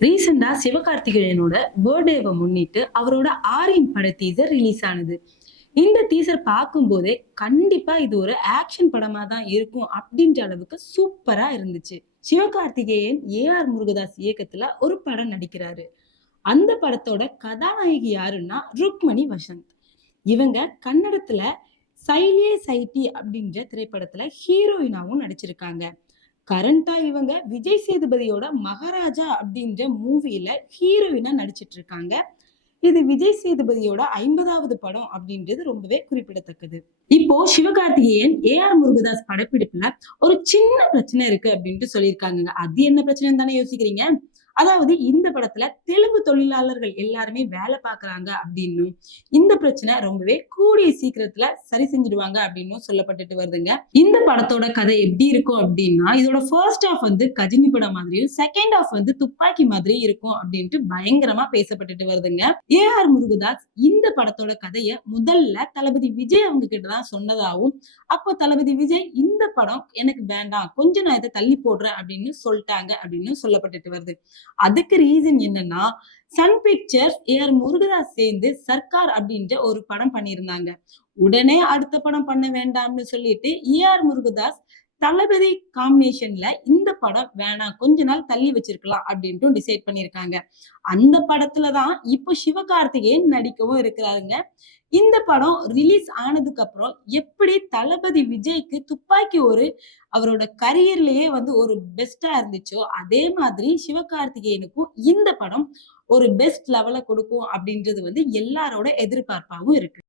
ரீசெண்டா சிவகார்த்திகேயனோட பர்த்டேவை முன்னிட்டு அவரோட ஆரியன் பட டீசர் ரிலீஸ் ஆனது. இந்த டீசர் பார்க்கும்போதே கண்டிப்பா இது ஒரு ஆக்ஷன் படமா தான் இருக்கும் அப்படின்ற அளவுக்கு சூப்பரா இருந்துச்சு. சிவகார்த்திகேயன் ஏ ஆர் முருகதாஸ் இயக்கத்துல ஒரு படம் நடிக்கிறாரு. அந்த படத்தோட கதாநாயகி யாருன்னா ருக்மணி வசந்த். இவங்க கன்னடத்துல சைலே சைட்டி அப்படின்ற திரைப்படத்துல ஹீரோயினாவும் நடிச்சிருக்காங்க. கரண்டா இவங்க விஜய் சேதுபதியோட மகாராஜா அப்படின்ற மூவில ஹீரோயினா நடிச்சிட்டு இருக்காங்க. இது விஜய் சேதுபதியோட ஐம்பதாவது படம் அப்படின்றது ரொம்பவே குறிப்பிடத்தக்கது. இப்போ சிவகார்த்திகேயன் ஏ ஆர் முருகதாஸ் படப்பிடிப்புல ஒரு சின்ன பிரச்சனை இருக்கு அப்படின்ட்டு சொல்லியிருக்காங்க அது என்ன பிரச்சனைன்னு தானே யோசிக்கிறீங்க? அதாவது இந்த படத்துல தெலுங்கு தொழிலாளர்கள் எல்லாருமே வேலை பார்க்கறாங்க அப்படின்னு இந்த பிரச்சனை ரொம்பவே கூடிய சீக்கிரத்துல சரி செஞ்சிடுவாங்க அப்படின்னு சொல்லப்பட்டுட்டு வருதுங்க. இந்த படத்தோட கதை எப்படி இருக்கும் அப்படின்னா இதோட ஃபர்ஸ்ட் ஆஃப் வந்து கஜினி படம் மாதிரியும் செகண்ட் ஆஃப் வந்து துப்பாக்கி மாதிரி இருக்கும் அப்படின்ட்டு பயங்கரமா பேசப்பட்டுட்டு வருதுங்க. ஏ ஆர் முருகதாஸ் இந்த படத்தோட கதையை முதல்ல தளபதி விஜய் அவங்க கிட்ட தான் சொன்னதாகவும் அப்போ தளபதி விஜய் இந்த படம் எனக்கு வேண்டாம் கொஞ்ச நான் இதை தள்ளி போடுறேன் அப்படின்னு சொல்லிட்டாங்க அப்படின்னு சொல்லப்பட்டுட்டு வருது. அதுக்கு ரீசன் என்னன்னா Sun Pictures A R Murugadoss சேர்ந்து சர்க்கார் அப்படின்ற ஒரு படம் பண்ணியிருந்தாங்க. உடனே அடுத்த படம் பண்ண வேண்டாம்னு சொல்லிட்டு ஏ ஆர் முருகதாஸ் தளபதி காம்பினேஷன்ல இந்த படம் வேணாம் கொஞ்ச நாள் தள்ளி வச்சிருக்கலாம் அப்படின்ட்டு டிசைட் பண்ணியிருக்காங்க. அந்த படத்துலதான் இப்போ சிவகார்த்திகேயன் நடிக்கவும் இருக்கிறாருங்க. இந்த படம் ரிலீஸ் ஆனதுக்கு அப்புறம் எப்படி தளபதி விஜய்க்கு துப்பாக்கி ஒரு அவரோட கரியர்லயே வந்து ஒரு பெஸ்டா இருந்துச்சோ அதே மாதிரி சிவகார்த்திகேயனுக்கும் இந்த படம் ஒரு பெஸ்ட் லெவல கொடுக்கும் அப்படின்றது வந்து எல்லாரோட எதிர்பார்ப்பாகவும் இருக்கு.